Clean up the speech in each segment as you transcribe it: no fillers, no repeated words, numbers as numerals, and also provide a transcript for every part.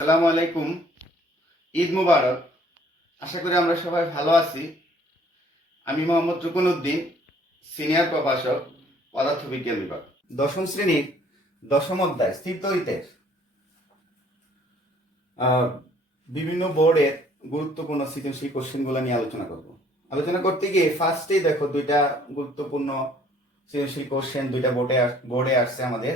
আসসালামু আলাইকুম। ঈদ মুবারক। আশা করি আমরা সবাই ভালো আছি। আমি মোহাম্মদ রুকনউদ্দিন, সিনিয়র প্রভাষক, পদার্থবিজ্ঞান বিভাগ, দশম শ্রেণীর দশম অধ্যায় স্থির তড়িতের বিভিন্ন বোর্ডের গুরুত্বপূর্ণ সৃজনশীল কোশ্চেনগুলো নিয়ে আলোচনা করতে গিয়ে ফার্স্টেই দেখো দুইটা গুরুত্বপূর্ণ সৃজনশীল কোশ্চেন দুইটা বোর্ডে আসছে আমাদের।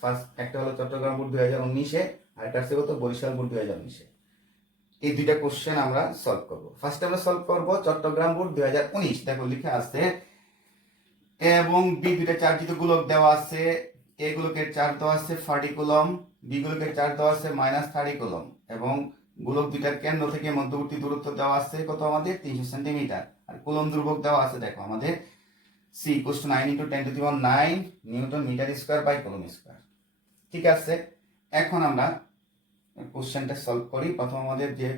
ফার্স্ট একটা হলো চট্টগ্রাম বোর্ড 2019-এ, আর একটা আসছে কত বরিশাল বোর্ড 2019-এ। এই দুইটা কোশ্চেন আমরা সলভ করব। ফার্স্ট আমরা সলভ করব চট্টগ্রাম বোর্ড 2019। দেখো লিখে আছে এ এবং বি দুইটা চার্জিত গোলক দেওয়া আছে। এ গোলকের চার্জ দেওয়া আছে 40 কুলম, বি গোলকের চার্জ দেওয়া আছে -30 কুলম, এবং গোলক দুইটার কেন্দ্র থেকে মধ্যবর্তী দূরত্ব দেওয়া আছে কত আমাদের 300 সেন্টিমিটার। আর কুলম ধ্রুবক দেওয়া আছে দেখো আমাদের c = 9 × 10⁹ newton metre square by coulomb square. ঠিক আছে, এখন আমরা কোশ্চেনটা সলভ করি। প্রথম আমাদের যে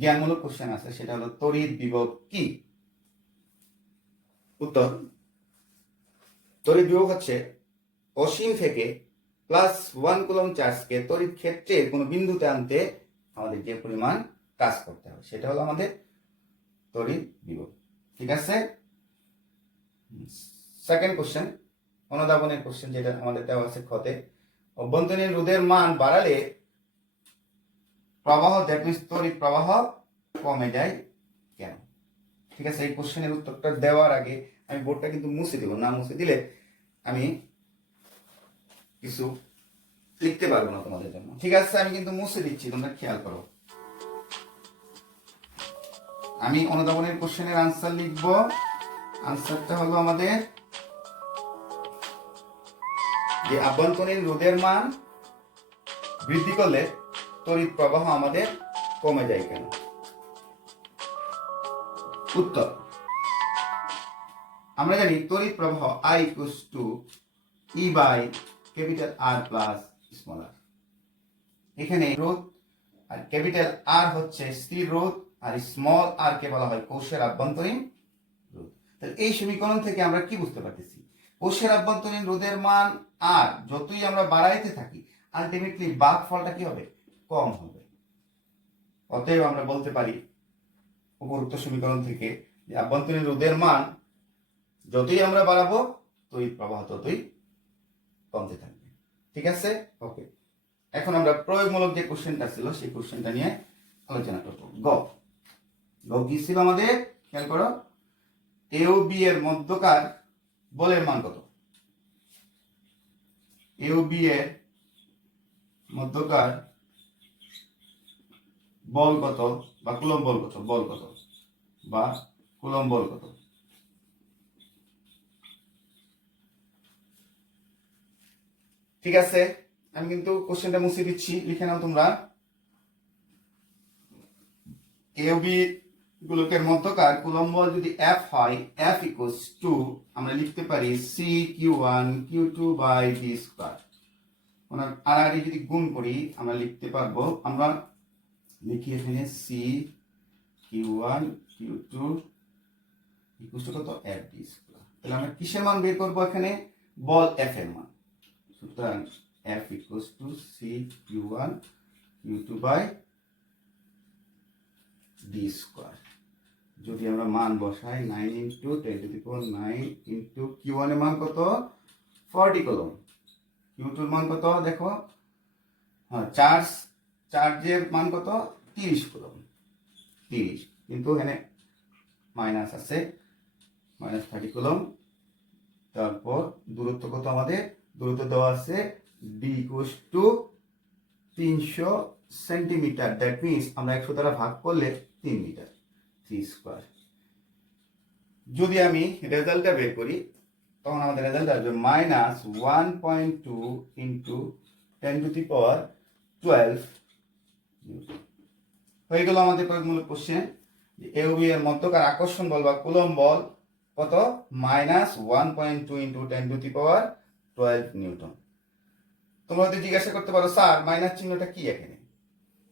জ্ঞানমূলক কোশ্চেন আছে সেটা হলো তড়িৎ বিভব কি। উত্তর: তড়িৎ বিভব হচ্ছে অসীম থেকে +1 কুলম চার্জকে তড়িৎ ক্ষেত্রের কোনো বিন্দুতে আনতে আমাদের যে পরিমাণ কাজ করতে হবে সেটা হলো আমাদের তড়িৎ বিভব। ঠিক আছে, সেকেন্ড কোশ্চেন, অনুধাবনের কোশ্চেন, যেটা আমাদের দেওয়া আছে খতে। অভ্যন্তরীণ রোধের মান বাড়ালে প্রবাহ, দ্যাট মিন্স তড়িৎ প্রবাহ কমে যায় কেন? ঠিক আছে, এই কোশ্চেনের উত্তরটা দেওয়ার আগে আমি বোর্ডটা কিন্তু মুছে দেব, না মুছে দিলে আমি কিছু লিখতে পারবো না তোমাদের জন্য। ঠিক আছে, আমি কিন্তু মুছে দিচ্ছি, তোমরা খেয়াল করো। আমি অনুধাবনের কোশ্চেনের আনসার লিখব। আনসারটা হলো আমাদের যে আভ্যন্তরীণ রোধের মান বৃদ্ধি করলে তড়িৎ প্রবাহ আমাদের কমে যায় কেন? উত্তর: আমরা জানি তড়িৎ প্রবাহ I = E/R + r। এখানে রোধ আর ক্যাপিটাল R হচ্ছে স্থির রোধ, আর স্মল r কে বলা হয় কোষের আভ্যন্তরীণ রোধ। তাহলে এই সমীকরণ থেকে আমরা কি বুঝতে পারতেছি? কোষের আভ্যন্তরীণ রোধের মান R যতই আমরা বাড়াইতে থাকি, আলটিমেটলি ভাগফলটা কি হবে? কম হবে। অতএব আমরা বলতে পারি উপরোক্ত সমীকরণ থেকে যে আভ্যন্তরীণ রোধের মান যতই আমরা বাড়াবো তড়িৎ প্রবাহ ততই কমতে থাকবে। ঠিক আছে, ওকে। এখন আমরা প্রয়োগমূলক যে কোশ্চেনটা ছিল সেই কোশ্চেনটা নিয়ে আলোচনা করব। গ কি ছিল আমাদের? খেয়াল করো, এ ও বি এর মধ্যকার বলের মান কত? এ ও বি এর মধ্যকার বল কত, বা কুলম্ব বল কত? বল কত বা কুলম্ব বল কত? ঠিক আছে, আমি কিন্তু কোশ্চেনটা মুছে দিচ্ছি, লিখে নাও তোমরা। এ ও বি গোলকের মধ্যকার কুলম্ব বল যদি F হয়, F = আমরা লিখতে পারি CQ1 Q2/d²। আর যদি গুণ করি আমরা লিখতে পারবো, আমরা লিখি এখানে CQ1 Q2 কত? F/d²। তাহলে আমরা কিসের মান বের করবো? এখানে বল F এর মান। সুতরাং F = CQ1 Q2/d²। যদি আমরা মান বসাই 9 × 10⁹ Q1 এর মান কত? 40 কুলম। Q2 এর মান কত দেখো? হ্যাঁ, চার্জের মান কত? 30 কুলম। 30, কিন্তু এখানে মাইনাস আছে, -30 কুলম। তারপর দূরত্ব কত আমাদের? দূরত্ব দেওয়া আছে D = 300 সেন্টিমিটার। দ্যাট মিন্স আমরা 100 দ্বারা ভাগ করলে 3 মিটার, 3²। যদি আমি রেজাল্টটা বের করি তখন আমাদের রেজাল্ট আসবে -1.2 × 10⁻12 হয়ে গেল আমাদের প্রয়োগমূলক কোশ্চেন। এ ও বি এর মধ্যকার আকর্ষণ বল বা কুলম্ব বল কত? -1.2 × 10⁻12 নিউটন। তোমরা যদি জিজ্ঞাসা করতে পারো স্যার মাইনাস চিহ্নটা কি?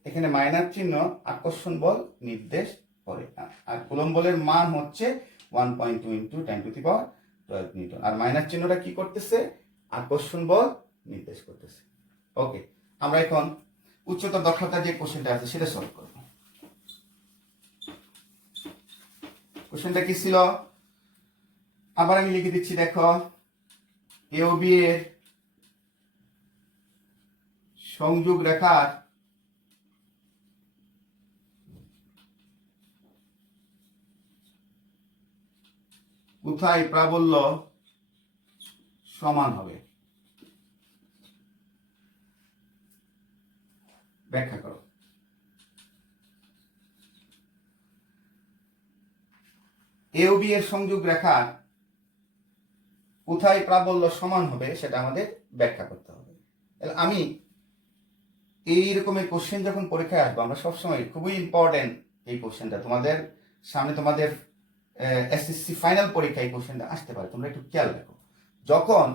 এখানে মাইনাস চিহ্ন আকর্ষণ বল নির্দেশ করে, আর কুলম্ব বলের মান হচ্ছে 1.2 × 10⁻12 নিউটন, আর মাইনাস চিহ্নটা কি করতেছে? আকর্ষণ বল নির্দেশ করতেছে। ওকে, আমরা এখন উচ্চতর দক্ষতা যে কোশ্চেনটা আছে সেটা সলভ করব। কোশ্চেনটা কি ছিল আবার আমি লিখে দিচ্ছি, দেখো এ ও বি এর সংযোগ রেখার কোথায় প্রাবল্য সমান হবে, ব্যাখ্যা করো। এ ও বি এর সংযোগ রেখার কোথায় প্রাবল্য সমান হবে সেটা আমাদের ব্যাখ্যা করতে হবে। আমি এই রকমের কোশ্চেন যখন পরীক্ষায় আসবো, আমরা সবসময় খুবই ইম্পর্টেন্ট এই কোশ্চেনটা তোমাদের সামনে, তোমাদের এসএসসি ফাইনাল পরীক্ষায় এই কোশ্চেনটা আসতে পারে, তোমরা একটু খেয়াল রাখো। যখন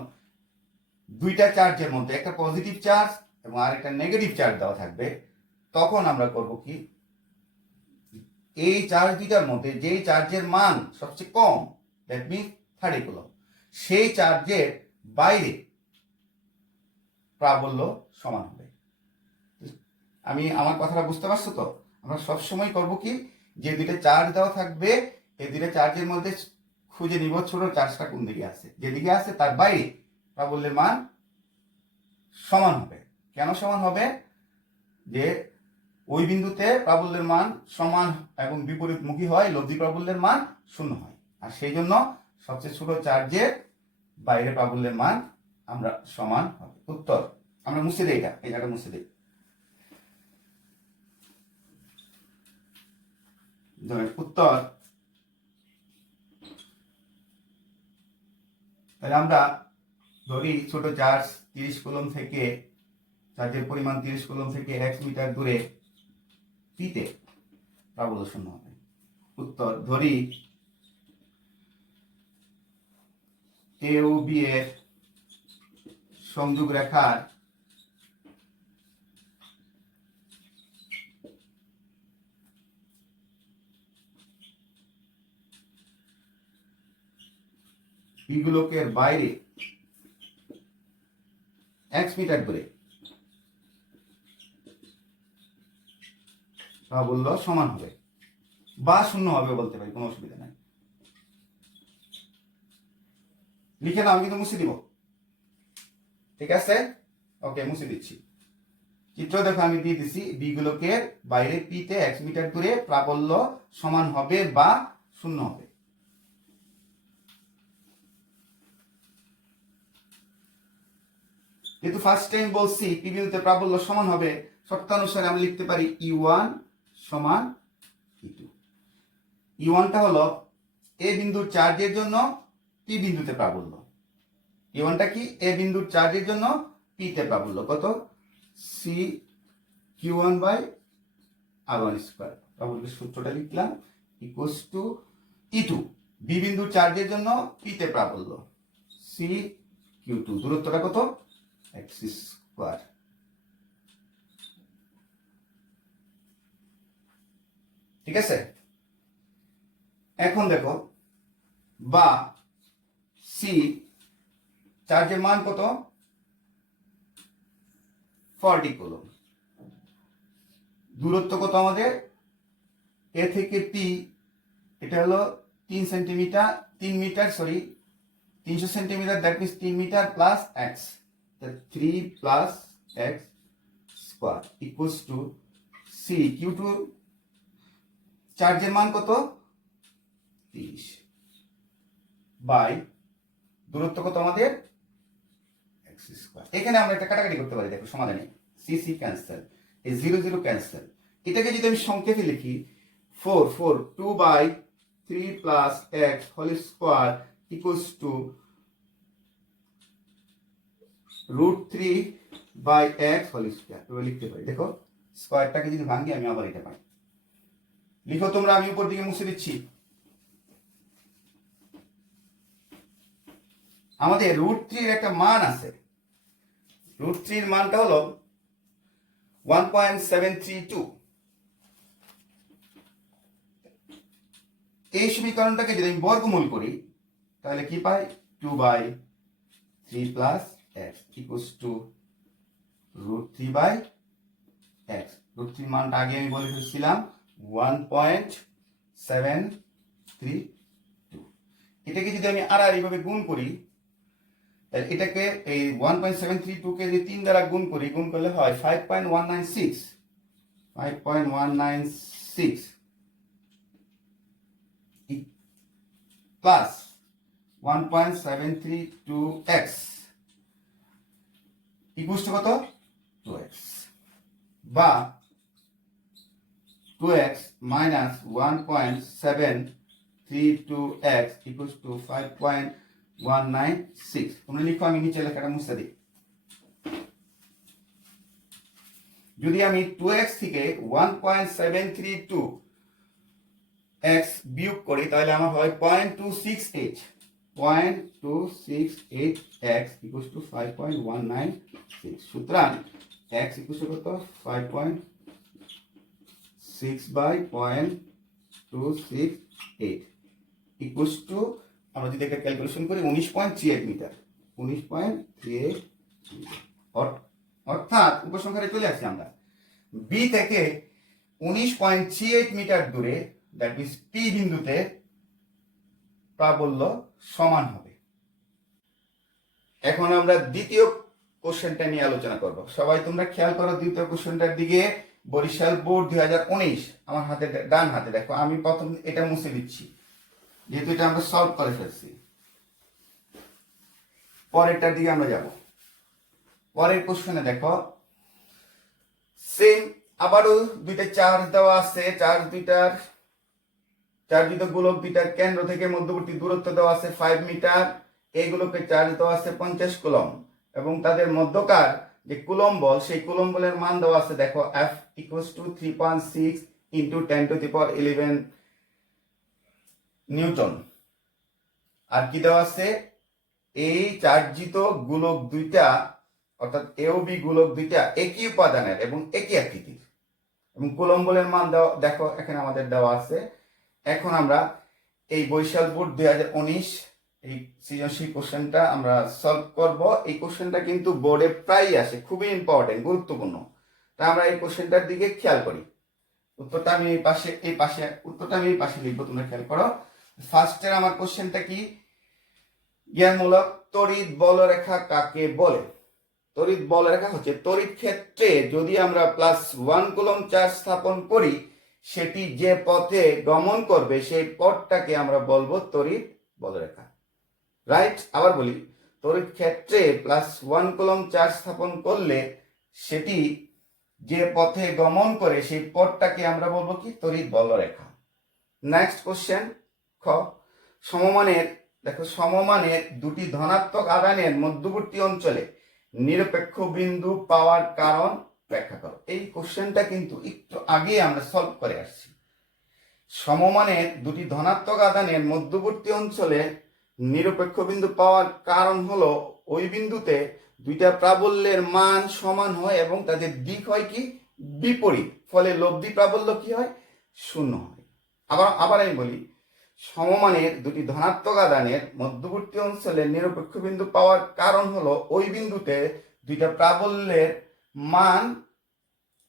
দুইটা চার্জের মধ্যে একটা পজিটিভ চার্জ এবং আরেকটা নেগেটিভ চার্জ দেওয়া থাকবে, তখন আমরা করব কি, এই চার্জ দুইটার মধ্যে যেই চার্জের মান সবচেয়ে কম, দ্যাট মিনস 30 কুলম, সেই চার্জের বাইরে প্রাবল্য সমান হবে। আমি আমার কথাটা বুঝতে পারছো তো? আমরা সবসময় করব কি, যে দুইটা চার্জ দেওয়া থাকবে এই দুইটা চার্জের মধ্যে খুঁজে নিব ছোট চার্জটা কোন দিকে আছে, যেদিকে আছে তার বাইরে প্রাবল্যের মান সমান হবে। কেন সমান হবে? যে ওই বিন্দুতে প্রাবল্যের মান সমান এবং বিপরীতমুখী হয়, লব্ধি প্রাবল্যের মান 0 হয়, আর সেই জন্য সবচেয়ে ছোট চার্জের বাইরে প্রাবল্যের মান আমরা সমান হবে। উত্তর আমরা মুছে দিই, এই জায়গাটা মুছে দিই। উত্তর, তাহলে আমরা ধরি ছোট চার্জ 30 কুলম থেকে, চার্জের পরিমাণ 30 কুলম থেকে 1 মিটার দূরে পিতে প্রাবল্য 0 হবে। উত্তর, ধরি এ ও বি এর সংযোগ রেখার বিগুলোকের বাইরে 1 মিটার দূরে প্রাবল্য সমান হবে বা 0 হবে বলতে পারি, কোনো অসুবিধা নাই। লিখে নাও, আমি কিন্তু মুছে দিব, ঠিক আছে? ওকে, মুছে দিচ্ছি। চিত্র দেখো আমি দিয়ে দিছি, বিগুলোকের বাইরে পিতে 1 মিটার দূরে প্রাবল্য সমান হবে বা 0 হবে। কিন্তু ফার্স্ট টাইম বলছি পি বিন্দুতে প্রাবল্য সমান হবে, শর্তানুসারে আমি লিখতে পারি E1 সমান E2। E1টা হলো এ বিন্দুর চার্জের জন্য পি বিন্দুতে প্রাবল্য। E1টা কি? এ বিন্দুর চার্জের জন্য পি তে প্রাবল্য কত? C Q1 by R1 square. প্রাবল্যের সূত্রটা লিখলাম, ইকুয়ালস টু E2 বি বিন্দুর চার্জের জন্য পি তে প্রাবল্য সি Q2, দূরত্বটা কত? x square. ঠিক আছে? এখন দেখো, বা সি চার্জের মান কত? 40 কুলম। দূরত্ব কত আমাদের? এ থেকে পি, এটা হলো 3 centimetre, 3 metre, sorry 300 centimetre, that means 3 metre plus x, 3 plus x square equals to C Q2 চার্জের মান কত? 30 বাই দূরত্ব কত আমাদের? X square. এখানে আমরা একটা কাটাকাটি করতে পারি, দেখো সমাধানে সি সি ক্যান্সেল, এই 0 0 ক্যান্সেল। এটাকে যদি আমি সংক্ষেপে লিখি 4 2 by 3 plus x whole square equals to √3 by x whole square. এবার লিখতে পারি, দেখো স্কয়ারটাকে যদি ভাঙি আমি আবার এটা পাই। লিখো তোমরা, আমি উপর দিকে মুছে দিচ্ছি। আমাদের √3 এর একটা মান আছে, √3 এর মানটা হলো 1.732। এই সমীকরণটাকে যদি আমি বর্গমূল করি তাহলে কি পাই? 2 by 3 plus x equals to √3 by x. Root থ্রির মানটা আগে আমি বলে ফেলছিলাম 1.732। এটাকে যদি আমি আর এইভাবে গুণ করি, তাহলে এটাকে এই 1.732 কে যদি 3 দ্বারা গুণ করি, গুণ করলে হয় 5.196 প্লাস 1.732x ইকুয়ালস টু কত 2x, বা 2x minus 1.732x equals to 5.196। তোমরা লিখো, আমি নিচে লেখাটা মুছে দিই। যদি আমি 2x থেকে 1.732x বিয়োগ করি, তাহলে আমার হয় 0.268 0.268x equals to 5.196। সুতরাং x equals to কত 5.6 by 0.268 equals to, আমরা যদি একটা ক্যালকুলেশন করি 19.38 মিটার, 19.38 অর্থাৎ উপসংহারে চলে আসছি আমরা। বি থেকে 19.38 মিটার দূরে, দ্যাট মিন্স পি বিন্দুতে প্রাবল্য সমান হবে। এখন আমরা দ্বিতীয় কোশ্চেনটা নিয়ে আলোচনা করব। সবাই তোমরা খেয়াল করো দ্বিতীয় কোশ্চেনটার দিকে। বরিশাল বোর্ড 2019, আমার হাতে ডান হাতে দেখো, আমি প্রথম এটা মুছে দিচ্ছি যেহেতু এটা আমরা সলভ করে ফেলছি। পরেরটার দিকে আমরা যাব। পরের কোশ্চেনে দেখো সেম, আবারও দুইটা চার্জ দেওয়া আছে। চার্জিত গোলক দুইটার কেন্দ্র থেকে মধ্যবর্তী দূরত্ব দেওয়া আছে 5 মিটার। এইগুলোকে চার্জ দেওয়া আছে 50 কুলম্ব, এবং তাদের মধ্যকার যে কুলম্ব বল, সেই কুলম্ব বলের মান দেওয়া আছে দেখো F equals to 3.6 into 10 to the power 11 newton. আর কি দেওয়া আছে, এই চার্জিত গোলক দুইটা অর্থাৎ এ ও বি গোলক দুইটা একই উপাদানের এবং একই আকৃতির, এবং কুলম্ব বলের মান দেখো এখানে আমাদের দেওয়া আছে। এখন আমরা এই বরিশাল বোর্ড 2019 এই সৃজনশীল কোশ্চেনটা আমরা সলভ করব। এই কোশ্চেনটা কিন্তু বোর্ডে প্রায়ই আসে, খুবই ইম্পর্টেন্ট, গুরুত্বপূর্ণ। তা আমরা এই কোশ্চেনটার দিকে খেয়াল করি। উত্তরটা আমি এই পাশে লিখবো, তোমরা খেয়াল করো। ফার্স্টের আমার কোশ্চেনটা কি, জ্ঞানমূলক। তড়িৎ বলরেখা কাকে বলে? তড়িৎ বলরেখা হচ্ছে তড়িৎ ক্ষেত্রে যদি আমরা +1 কুলম্ব চার্জ স্থাপন করি, সেটি যে পথে গমন করবে সেই পথটাকে আমরা বলবো তড়িৎ বলরেখা। রাইট? আবার বলি, তড়িৎ ক্ষেত্রে +1 কুলম্ব চার্জ স্থাপন করলে সেটি যে পথে গমন করে সেই পথটাকে আমরা বলবো কি তড়িৎ বলরেখা। নেক্সট কোশ্চেন খ, সমমানের দুটি ধনাত্মক আধানের মধ্যবর্তী অঞ্চলে নিরপেক্ষ বিন্দু পাওয়ার কারণ ব্যাখ্যা করো। এই কোশ্চেনটা কিন্তু একটু আগে আমরা সলভ করে আসছি। সমমানের দুটি ধনাত্মক আধানের মধ্যবর্তী অঞ্চলে নিরপেক্ষ বিন্দু পাওয়ার কারণ হলো ওই বিন্দুতে দুইটা প্রাবল্যের মান সমান হয় এবং তাদের দিক হয় কি বিপরীত, ফলে লব্ধি প্রাবল্য কি হয় 0 হয়। আবার আমি বলি, সমমানের দুটি ধনাত্মক আধানের মধ্যবর্তী অঞ্চলে নিরপেক্ষ বিন্দু পাওয়ার কারণ হলো ওই বিন্দুতে দুইটা প্রাবল্যের মান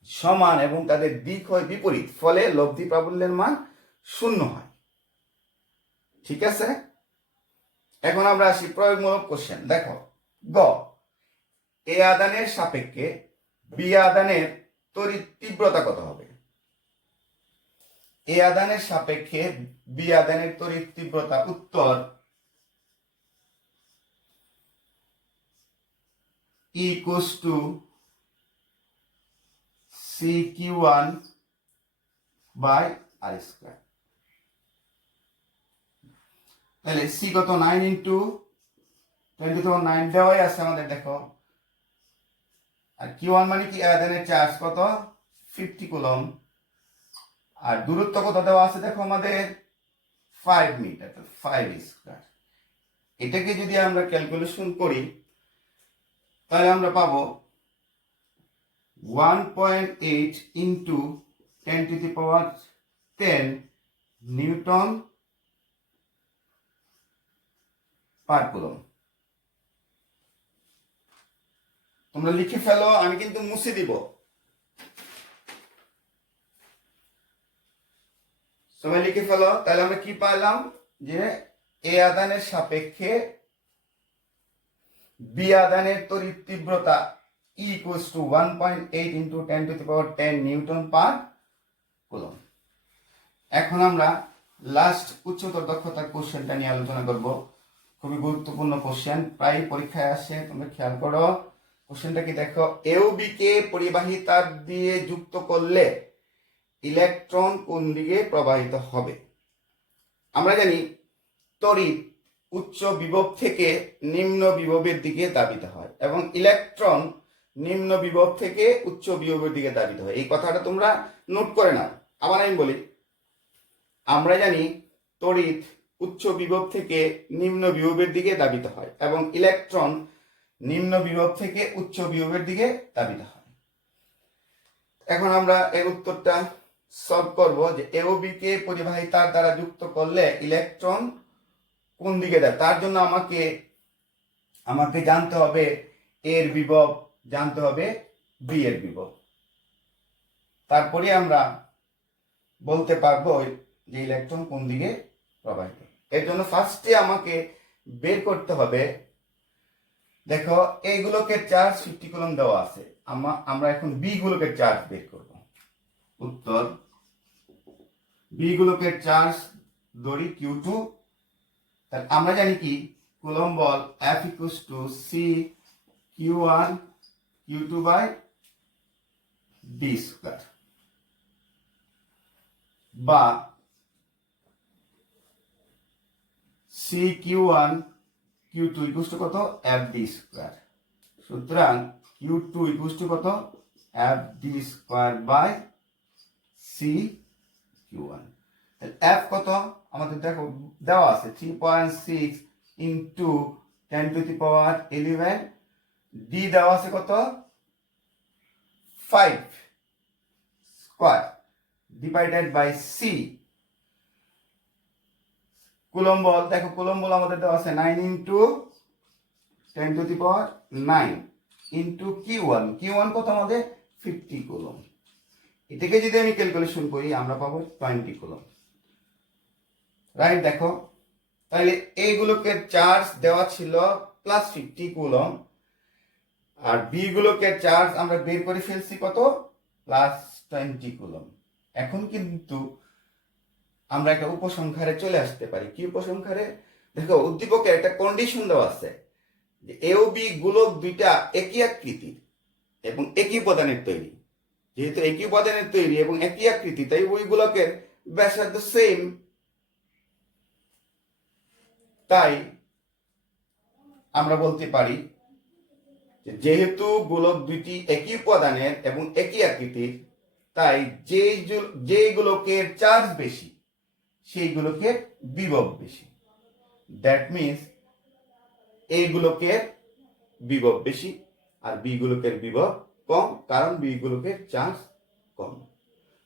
সমান এবং তাদের দিক হয় বিপরীত, ফলে লব্ধি প্রাবল্যের মান 0 হয়। ঠিক আছে, এখন আমরা আসি প্রয়োগমূলক কোশ্চেন। দেখো গ, এ আধানের সাপেক্ষে বি আধানের তড়িৎ তীব্রতা কত হবে? এ আধানের সাপেক্ষে বি আধানের তড়িৎ তীব্রতা, উত্তর equals to CQ1 by R square। তাহলে C কত 9 into 10⁹ দেওয়াই আছে আমাদের, দেখো। আর Q1 মানে কি, আধানের চার্জ কত 50 কুলম্ব, আর দূরত্ব কত দেওয়া আছে দেখো আমাদের 5 মিটার, 5 স্কয়ার। এটাকে যদি আমরা ক্যালকুলেশন করি তাহলে আমরা পাবো 1.8 into 10⁻10 নিউটন পার কুলম্ব। তোমরা লিখে ফেলো, আমি কিন্তু মুছে দিব। সবাই লিখে ফেলো। তাহলে আমরা কি পাইলাম যে এ আধানের সাপেক্ষে বি আধানের তড়িৎ তীব্রতা E equals to 1.8 into 10 to the power 10 Newton per coulomb. এখন আমরা লাস্ট উচ্চতর দক্ষতার কোশ্চেনটা নিয়ে আলোচনা করব। খুবই গুরুত্বপূর্ণ কোশ্চেন, প্রায় পরীক্ষায় আসে, তোমরা খেয়াল করো। কোশ্চেনটা কি দেখো, এওবি কে পরিবাহী তার দিয়ে যুক্ত করলে ইলেকট্রন কোন দিকে প্রবাহিত হবে? আমরা জানি তড়িৎ উচ্চ বিভব থেকে নিম্ন বিভবের দিকে ধাবিত হয় এবং ইলেকট্রন নিম্ন বিভব থেকে উচ্চ বিভবের দিকে ধাবিত হয়। এই কথাটা তোমরা নোট করে নাও। আবার আমি বলি, আমরা জানি তড়িৎ উচ্চ বিভব থেকে নিম্ন বিভবের দিকে ধাবিত হয় এবং ইলেকট্রন নিম্ন বিভব থেকে উচ্চ বিভবের দিকে ধাবিত হয়। এখন আমরা এর উত্তরটা সলভ করব যে এওবি কে পরিবাহী তার দ্বারা যুক্ত করলে ইলেকট্রন কোন দিকে যায়। তার জন্য আমাকে জানতে হবে এর বিভব, জানতে হবে বি এর বিভব, তারপরে আমরা বলতে পারবো যে ইলেকট্রন কোন দিকে প্রবাহিত। এর জন্য ফার্স্টে আমাকে বের করতে হবে, দেখো এইগুলোকে চার্জ 50 কুলম্ব দেওয়া আছে, আমরা এখন বি গুলোকে চার্জ বের করব। উত্তর, বি গুলোকে চার্জ ধরি Q2। তাহলে আমরা জানি কি coulomb ball F equals to C Q1 Q2 by D square, বা C Q1 Q2 equals to কত F D square। সুতরাং Q2 equals to কত F D square by C Q1। F কত আমাদের দেখো দেওয়া আছে 3.6 into 10 to the power 11, D দেওয়া আছে কত 5 square divided by C। Coulomb বল দেখো, কুলম্ব বল আমাদের দেওয়া আছে 9 into 10 to the power 9 into Q1, Q1 কত আমাদের 50 কুলম্ব। এটাকে যদি আমি ক্যালকুলেশন করি আমরা পাবো 20 কুলম্ব, রাইট? দেখো তাহলে এইগুলোকে চার্জ দেওয়া ছিল +50 কুলম্ব, আর বি গুলোকে চার্জ আমরা বের করে ফেলছি কত +20 কুলম্ব। এখন কিন্তু আমরা একটা উপসংহারে চলে আসতে পারি। কি উপসংহারে? দেখো উদ্দীপকের একটা কন্ডিশন দেওয়া আছে যে এ ও বি গোলক দুইটা একই আকৃতির এবং একই উপাদানের তৈরি। যেহেতু একই উপাদানের তৈরি এবং একই আকৃতি, তাই ওই গোলকের ব্যাসার্ধ সেম। তাই আমরা বলতে পারি যে যেহেতু গোলক দুইটি একই উপাদানের এবং একই আকৃতির, তাই যে গোলকের চার্জ বেশি সেই গোলকের বিভব বেশি। দ্যাট মিনস এই গোলকের বিভব বেশি আর বি গোলকের বিভব কম, কারণ বি গোলকের চার্জ কম।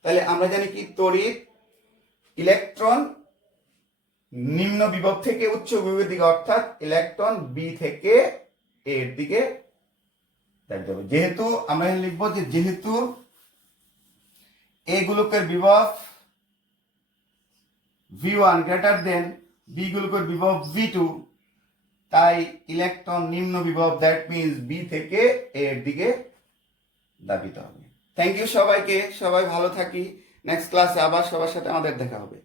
তাহলে আমরা জানি কি তড়িৎ ইলেকট্রন নিম্ন বিভব থেকে উচ্চ বিভবের দিকে, অর্থাৎ ইলেকট্রন বি থেকে এর দিকে যাইতে হবে। যেহেতু আমরা লিখবো যে যেহেতু এই গোলকের বিভব V1 গ্রেটার দেন বি গোলকের বিভব V2, তাই ইলেকট্রন নিম্ন বিভব, দ্যাট মিনস বি থেকে এর দিকে ধাবিত হবে। থ্যাংক ইউ সবাইকে, সবাই ভালো থাকি। নেক্সট ক্লাসে আবার সবার সাথে আমাদের দেখা হবে।